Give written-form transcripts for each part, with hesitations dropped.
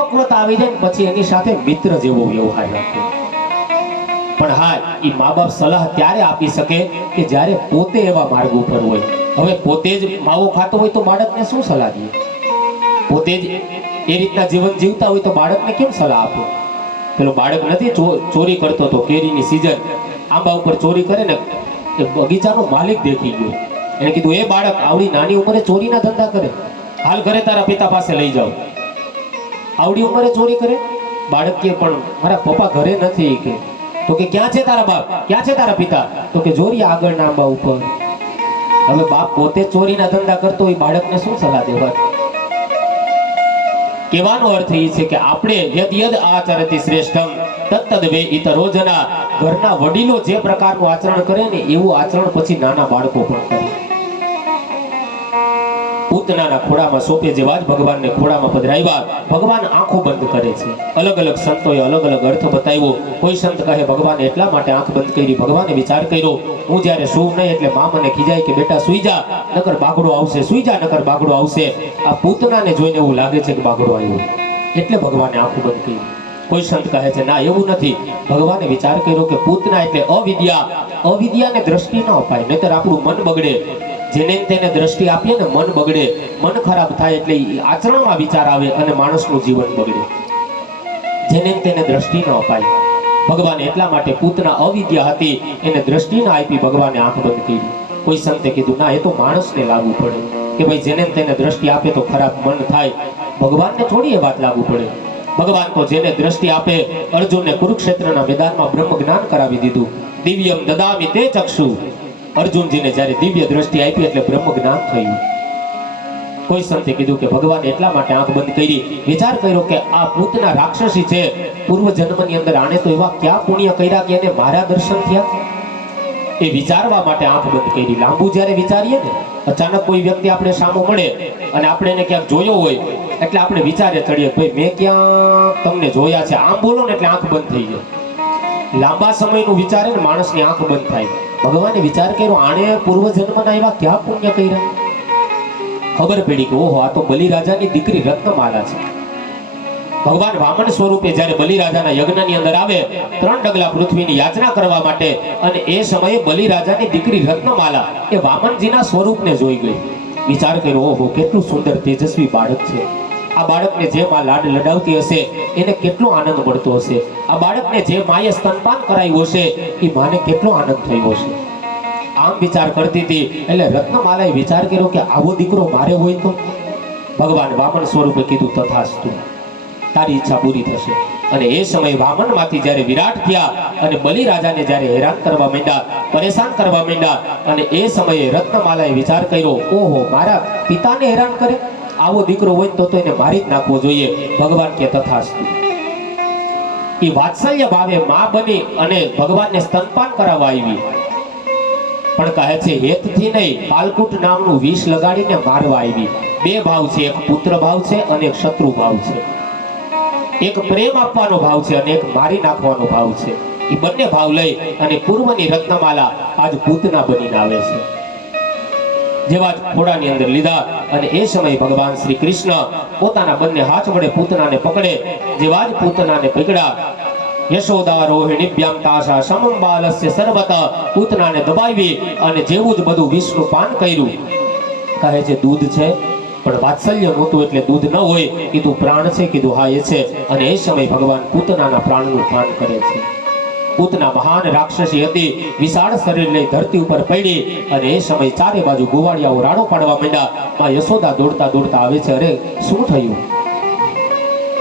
પરિપક્વતા આવી જાય ને પછી એની સાથે મિત્ર જેવો વ્યવહાર રાખવો. પણ હા, એ મા બાપ સલાહ ત્યારે આપી શકે કે જ્યારે પોતે એવા માર્ગ ઉપર હોય. હવે પોતે જ માવો ખાતો હોય તો બાળકને શું સલાહ દે? પોતે જ એ રીતના જીવન જીવતા હોય તો બાળકને કેમ સલાહ આપે? પેલો બાળક નથી ચોરી કરતો તો કેરીની સીઝન આંબા ઉપર ચોરી કરે ને, એ બગીચાનો માલિક દેખી ગયો. એને કીધું, એ બાળક આવડી નાની ઉંમરે ચોરીના ધંધા કરે, હાલ ઘરે તારા પિતા પાસે લઈ જાઓ. આવડી ઉંમરે ચોરી કરે? બાળક કે પણ મારા પપ્પા ઘરે નથી. કે તો કે ક્યાં છે તારા બાપ, ક્યાં છે તારા પિતા? તો કે જોરી આગળના આંબા ઉપર. હવે બાપ પોતે ચોરીના ધંધા કરતો હોય, બાળકને શું સલાહ દેવા? કહેવાનો અર્થ એ છે કે આપણે યદ યદ આચરતિ શ્રેષ્ઠમ તત્તદ વે ઇતરોજના. ઘરના વડીલો જે પ્રકારનું આચરણ કરે ને એવું આચરણ પછી નાના બાળકો પણ કરે. પૂતનાના ખોળામાં સોંપે જેવા જ ભગવાનને ખોળામાં પધરાવ્યા. ભગવાન આંખો બંધ કરે છે. અલગ અલગ સંતોએ અલગ અલગ અર્થ બતાવ્યો. કોઈ સંત કહે ભગવાને એટલા માટે આંખ બંધ કરી, ભગવાને વિચાર કર્યો હું જ્યારે સૂવ નહીં એટલે મા મને ખીજાય કે બેટા સૂઈ જા નકર બાગડો આવશે, સૂઈ જા નકર બાગડો આવશે. આ પૂતનાને જોઈને એવું લાગે છે કે બાગડો આવ્યો એટલે ભગવાને આંખો બંધ કરી. કોઈ સંત કહે છે ના, એવું નથી. ભગવાને વિચાર કર્યો કે પૂતના એટલે અવિદ્યા, અવિદ્યાને દ્રષ્ટિ ન અપાય નહીતર આપણું મન બગડે. જેને તેને દ્રષ્ટિ આપીએ ને મન બગડે, મન ખરાબ થાય એટલે આચરણમાં વિચાર આવે અને માણસનું જીવન બગડે. જેને તેને દ્રષ્ટિ ન અપાય. ભગવાને એટલા માટે પૂતના અવિદ્યા હતી એને દ્રષ્ટિ ન આપી, ભગવાને આંખ બંધ કરી. કોઈ સંતે કીધું ના, એ તો માણસને લાગુ પડે કે ભાઈ જેને તેને દ્રષ્ટિ આપે તો ખરાબ મન થાય. ભગવાનને થોડી એ વાત લાગુ પડે. ભગવાન તો જેને દ્રષ્ટિ આપે, અર્જુનને કુરુક્ષેત્રના મેદાનમાં બ્રહ્મ જ્ઞાન કરાવી દીધું. દિવ્યમ દદામિ તે ચક્ષુ. અર્જુનજીને જ્યારે દિવ્ય દ્રષ્ટિ આપી એટલે બ્રહ્મ જ્ઞાન થયું. કોઈ સંતે કીધું કે ભગવાન એટલા માટે આંખ બંધ કરી, વિચાર કર્યો કે આ પૂતના રાક્ષસી છે, પૂર્વ જન્મની અંદર આણે તો એવા ક્યાં પુણ્ય કર્યા કે એને મારા દર્શન થયા. એ વિચારવા માટે આંખ બંધ કરી. લાંબુ જ્યારે વિચારીએ ને, અચાનક કોઈ વ્યક્તિ આપણે સામો મળે અને આપણે એને ક્યાંક જોયો હોય એટલે આપણે વિચારે ચડીએ ભાઈ મેં ક્યાં તમને જોયા છે, આમ બોલો ને એટલે આંખ બંધ થઈ જાય. લાંબા સમયનું વિચારે ને માણસની આંખ બંધ થાય. ભગવાને વિચાર કર્યો આણે પૂર્વ જન્મના એવા ક્યાં પુણ્ય કર્યા. ખબર પડી કે ઓહો, આ તો બલિરાજાની દીકરી રત્નમાલા છે. ભગવાન વામન સ્વરૂપે જ્યારે બલિરાજાના યજ્ઞની અંદર આવે 3 ડગલા પૃથ્વીની યાચના કરવા માટે, અને એ સમયે બલિરાજાની દીકરી રત્નમાલા એ વામનજીના સ્વરૂપને જોઈ ગઈ. વિચાર કર્યો ઓહો, કેટલું સુંદર તેજસ્વી બાળક છે. આ બાળકને જે માં લાડ લડાવતી હશે એને કેટલો આનંદ મળતો હશે. આ બાળકને જે માએ સ્તનપાન કરાવ્યું હશે એ માને કેટલો આનંદ થયો હશે. આમ વિચાર કરતી હતી એટલે રત્નમાલાએ વિચાર કર્યો કે આવો દીકરો મારે હોય તો. ભગવાન વામન સ્વરૂપે કીધું તથાસ્તુ, તારી ઈચ્છા પૂરી થશે. અને એ સમયે વામનમાંથી જ્યારે વિરાટ થયા અને બલિરાજાને જ્યારે હેરાન કરવા માંડ્યા, પરેશાન કરવા માંડ્યા, અને એ સમયે રત્નમાલાએ વિચાર કર્યો ઓહો, મારા પિતાને હેરાન કરે, આવો દીકરો હોય તો એને મારી જ નાખવો જોઈએ. ભગવાન કે તથાસ્તુ. એ વાત્સલ્ય ભાવે માં બની અને ભગવાનને સ્તનપાન કરાવવા આવી. પણ કહે છે હેતથી નહીં, પાલકુટ નામનું વિષ લગાડીને મારવા આવી. 2 ભાવ છે, એક પુત્ર ભાવ છે અને એક શત્રુ ભાવ છે. એક પ્રેમ આપવાનો ભાવ છે અને એક મારી નાખવાનો ભાવ છે. એ બંને ભાવ લઈ અને પૂર્વની રત્નમાલા આજ પૂતના બનીને આવે છે. જેવા જ ખોડાની અંદર લીધા અને એ સમયે ભગવાન શ્રી કૃષ્ણ પોતાના બંને હાથ વડે પૂતનાને પકડે. જેવા જ પૂતનાને પકડ્યા, યશોદા રોહિણીભ્યામ તાસા સમમ બાલસ્ય સર્વત. પૂતનાને દબાવી અને જેવું જ બધું વિષનું પાન કર્યું. કહે છે દૂધ છે, પણ વાત્સલ્ય નહોતું એટલે દૂધ ન હોય. કીધું પ્રાણ છે, કીધું હા એ છે. અને એ સમયે ભગવાન પૂતનાના પ્રાણનું પાન કરે છે. પૂતના મહાન રાક્ષસી હતી, વિશાળ શરીર લઈ ધરતી ઉપર પડી અને એ સમયે ચારે બાજુ ગોવાળિયાઓ રાડો પાડવા માંડ્યા. માં યશોદા દોડતા દોડતા આવે છે, અરે શું થયું?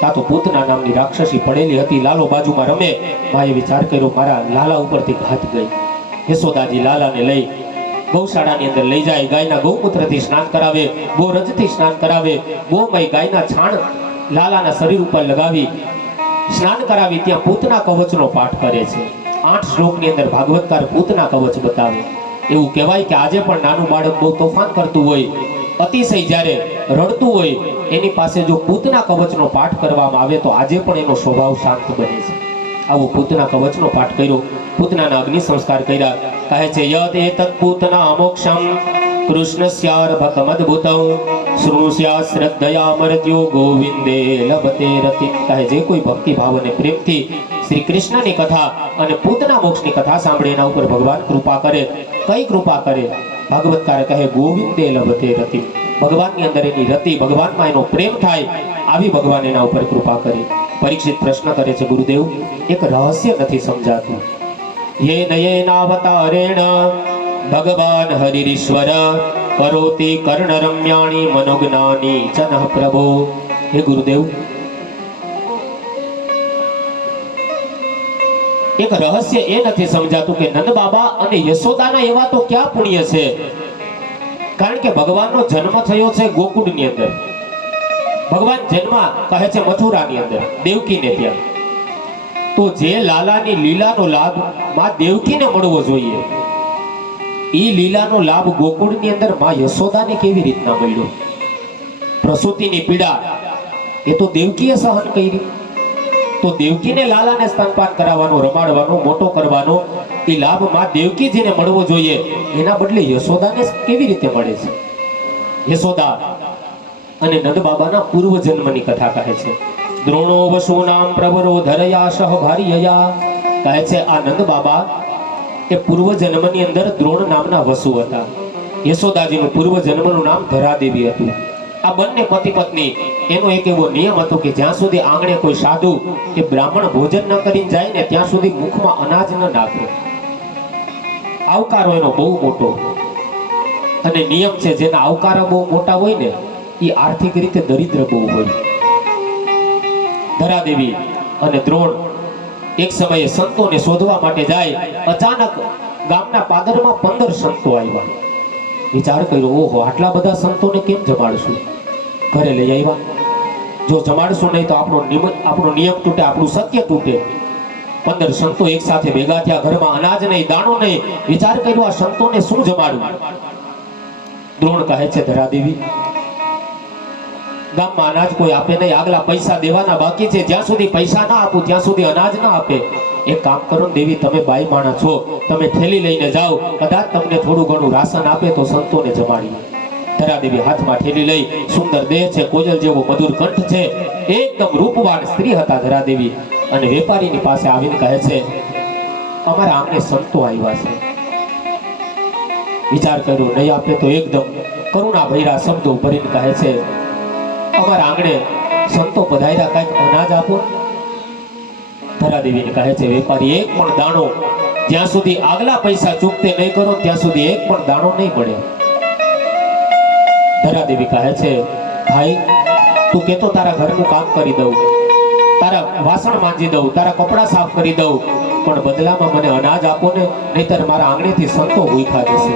તા તો પૂતના નામની રાક્ષસી પડેલી હતી, લાલો બાજુમાં રમે. માએ વિચાર કર્યો મારા લાલા ઉપરથી ઘાત ગઈ. યશોદાજી લાલાને લઈ ગૌશાળાની અંદર લઈ જાય, ગાયના ગૌમૂત્રથી સ્નાન કરાવે, ગોરજથી સ્નાન કરાવે, ગોમય ગાયના છાણ લાલાના શરીર ઉપર લગાવી સ્નાન કરાવી. ત્યાં પૂતના કવચનો પાઠ કરે છે. 8 શ્લોકની અંદર ભાગવતકાર પૂતના કવચ બતાવે. એવું કહેવાય કે આજે પણ નાનું બાળક બહુ તોફાન કરતું હોય, અતિશય જ્યારે રડતું હોય, એની પાસે જો પૂતના કવચનો પાઠ કરવામાં આવે તો આજે પણ એનો સ્વભાવ શાંત બને છે. આવો પૂતના કવચનો પાઠ કર્યો, પૂતનાના અગ્નિ સંસ્કાર કર્યા. કહે છે યદ એતત પૂતના મોક્ષમ કૃષ્ણસ્યાર્ભકમદ્ભુતં શૃણુસ્યા શ્રદ્ધયા મર્ત્યો ગોવિંદે લભતે રતિમ. કહે જે કોઈ ભક્તિ ભાવ અને પ્રેમથી શ્રી કૃષ્ણની કથા અને પૂતના મોક્ષની કથા સાંભળે એના ઉપર ભગવાન કૃપા કરે. કઈ કૃપા કરે? ભાગવતકાર કહે ગોવિંદે લભતે રતિમ. ભગવાનની અંદર એની રતિ, ભગવાનમાં એનો પ્રેમ થાય, આવી ભગવાન એના ઉપર કૃપા કરે. પરીક્ષિત પ્રશ્ન કરે છે, ગુરુદેવ એક રહસ્ય નથી સમજાતું. યેન યેનાવતારેણ ભગવાન હરિરીશ્વર કરોતિ કર્ણરમ્યાણી મનોજ્ઞાની ચનઃ પ્રભો. હે ગુરુદેવ, એક રહસ્ય એ નથી સમજાતું કે નંદ બાબા અને યશોદાના એવા તો ક્યાં પુણ્ય છે? કારણ કે ભગવાનનો જન્મ થયો છે ગોકુળની અંદર. ભગવાન જન્મ કહે છે મથુરાની અંદર, દેવકીને ત્યાં. તો જે લાલાની લીલાનો લાભ માં દેવકીને મળવો જોઈએ, એ લીલાનો લાભ ગોકુળની અંદર માં યશોદાને કેવી રીતના મળ્યો? પ્રસૂતિની પીડા એ તો દેવકીએ સહન કરી. તો દેવકીને લાલાને સ્તનપાન કરાવવાનો, રમાડવાનો, મોટો કરવાનો એ લાભ માં દેવકીજીને મળવો જોઈએ, એના બદલે યશોદાને કેવી રીતે મળે છે? યશોદા અને નંદ બાબાના પૂર્વ જન્મની કથા કહે છે. દ્રોણો વસુનામ પ્રવરો ધરયા સહ ભાર્યયા. કહે છે આ નંદ બાબા એ પૂર્વ જન્મની અંદર દ્રોણ નામના વસુ હતા. યશોદાજીનું પૂર્વ જન્મનું નામ ધરાદેવી હતું. આ બંને પતિ પત્ની, એનો એક એવો નિયમ હતો કે જ્યાં સુધી આંગણે કોઈ સાધુ કે બ્રાહ્મણ ભોજન ન કરીને જાય ને ત્યાં સુધી મુખમાં અનાજ ન નાખે. આવકારો એનો બહુ મોટો. અને નિયમ છે જેના આવકારો બહુ મોટા હોય ને એ આર્થિક રીતે દરિદ્ર બહુ હોય. ધરાદેવી અને દ્રોણ એક સમયે સંતોને શોધવા માટે જાય. અચાનક ગામના પાદરમાં 15 સંતો આવ્યા. વિચાર કર્યો, ઓહો આટલા બધા સંતોને કેમ જમાડશું? ઘરે લઈ આવ્યા. જો જમાડશું નહીં તો આપણો નિયમ તૂટે, આપણું સત્ય તૂટે. 15 સંતો એક સાથે ભેગા થયા. ઘરમાં અનાજ નહીં, દાણો નહીં. વિચાર કર્યો આ સંતોને શું જમાડવું? દ્રોણ કહે છે ધરાદેવી, ગામમાં અનાજ કોઈ આપે નહીં, આગલા પૈસા દેવાના બાકી છે, જ્યાં સુધી પૈસા ના આપું ત્યાં સુધી અનાજ ના આપે. એક કામ કરો દેવી, તમે બાઈ માણસ છો, તમે થેલી લઈને જાઓ, કદાચ તમને થોડું ઘણું રાશન આપે તો સંતોને જમાડીએ. ધરાદેવી હાથમાં થેલી લઈ, સુંદર દેહ છે, કોજલ જેવો મધુર કંઠ છે, એકદમ રૂપવાન સ્ત્રી હતા ધરાદેવી. અને વેપારીની પાસે આવીને કહે છે, અમારા આંગણે સંતો આવ્યા છે. વિચાર કર્યો, નહીં આપે તો એકદમ કરુણા ભર્યા શબ્દો ભરીને કહે છે, અમારા આંગણે સંતો પધાર્યા, કઈક અનાજ આપો. ધરાદેવીને કહે છે વેપારી, એક પણ દાણો જ્યાં સુધી આગલા પૈસા ચૂકતે નહીં કરો ત્યાં સુધી એક પણ દાણો નહીં મળે. ધરાદેવી કહે છે, ભાઈ તું કેતો તારા ઘરનું કામ કરી દઉં, તારા વાસણ માંજી દઉં, તારા કપડા સાફ કરી દઉં, પણ બદલામાં મને અનાજ આપો ને, નહીતર મારા આંગણેથી સંતો ભૂખ્યા જશે.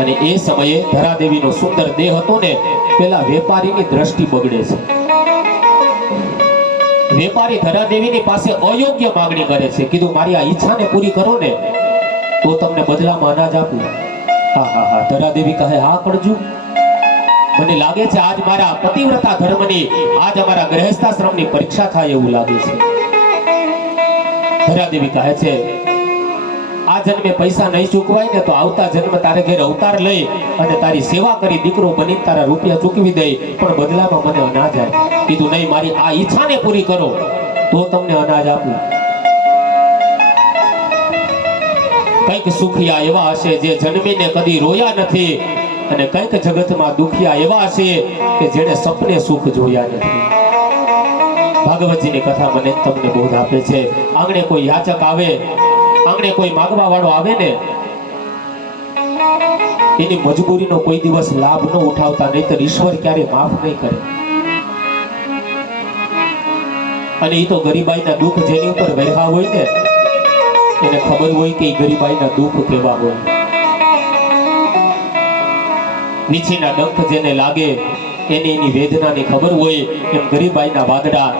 અને એ સમયે ધરાદેવીનો સુંદર દેહ હતો ને, પેલા વેપારીની દ્રષ્ટિ બગડે છે. વેપારી ધરાદેવીની પાસે અયોગ્ય માંગણી કરે છે. કીધું મારી આ ઈચ્છાને પૂરી કરો ને તો તમને બદલામાં અનાજ આપું. હા હા હા. ધરાદેવી કહે, હા પડજો, મને લાગે છે આજ મારા પતિવ્રતા ધર્મની, આજ અમારા ગૃહસ્થાશ્રમની પરીક્ષા થાય એવું લાગે છે. ધરાદેવી કહે છે, આ જન્મે પૈસા નહીં ચૂકવાય ને તો આવતા જન્મ તારે ઘેર અવતાર લઈ અને તારી સેવા કરી દીકરો બની તારા રૂપિયા ચૂકવી દઈ, પણ બદલામાં મને અનાજ આપ. કીધું નહીં, મારી આ ઈચ્છાને પૂરી કરો તો તમને અનાજ આપું. કઈક સુખિયા એવા હશે જે જન્મીને કદી રોયા નથી, અને કઈક જગતમાં દુખિયા એવા હશે કે જેણે સપને સુખ જોયા નથી. ભાગવતજીની કથા મને તમને બોધ આપે છે. આંગણે કોઈ યાચક આવે, આંગણે કોઈ માગવા વાળો આવે ને, એની મજબૂરીનો કોઈ દિવસ લાભ ન ઉઠાવતા, નહીતર ઈશ્વર ક્યારે માફ નહીં કરે. અને એ તો ગરીબાઈના દુઃખ જેની ઉપર વહેવા હોય ને, એને ખબર હોય કે ગરીબાઈના દુઃખ કેવા હોય. વીછીના ડંખ જેને લાગે એને એની વેદનાની ખબર હોય. એમ ગરીબાઈના વાદળા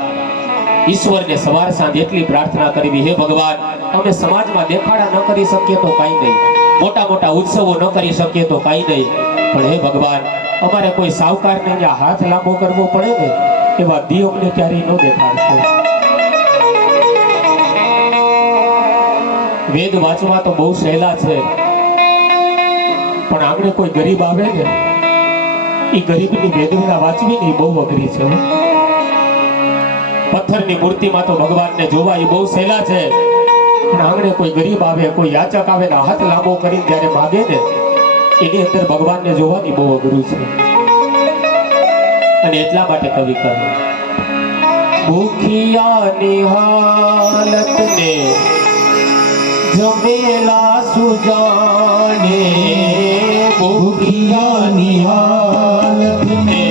ઈશ્વરને સવાર સાંજ એટલી પ્રાર્થના કરવી, હે ભગવાન અમે સમાજમાં દેખાડા ન કરી શકીએ તો કાંઈ નહીં, મોટા મોટા ઉત્સવો ન કરી શકીએ તો કાંઈ નહીં, પણ હે ભગવાન અમારે કોઈ સાવકારને જ્યાં હાથ લાંબો કરવો પડે ને એવા દી અમને ક્યારેય ન દેખાડશો. વેદ વાંચવા તો બહુ સહેલા છે, પણ આંગણે કોઈ ગરીબ આવે ને, એ ગરીબની વેદના વાંચવી ને એ બહુ અઘરી છે હો. પથ્થરની મૂર્તિમાં તો ભગવાનને જોવા એ બહુ સહેલા છે, પણ આંગણે કોઈ ગરીબ આવે, કોઈ યાચક આવે ને હાથ લાંબો કરીને જ્યારે માગે ને, એની અંદર ભગવાનને જોવાની બહુ અઘરું છે. અને એટલા માટે કવિ કહે, ભૂખિયાની હાલતને જમેલા સુજાને, ભૂખિયાની હાલતને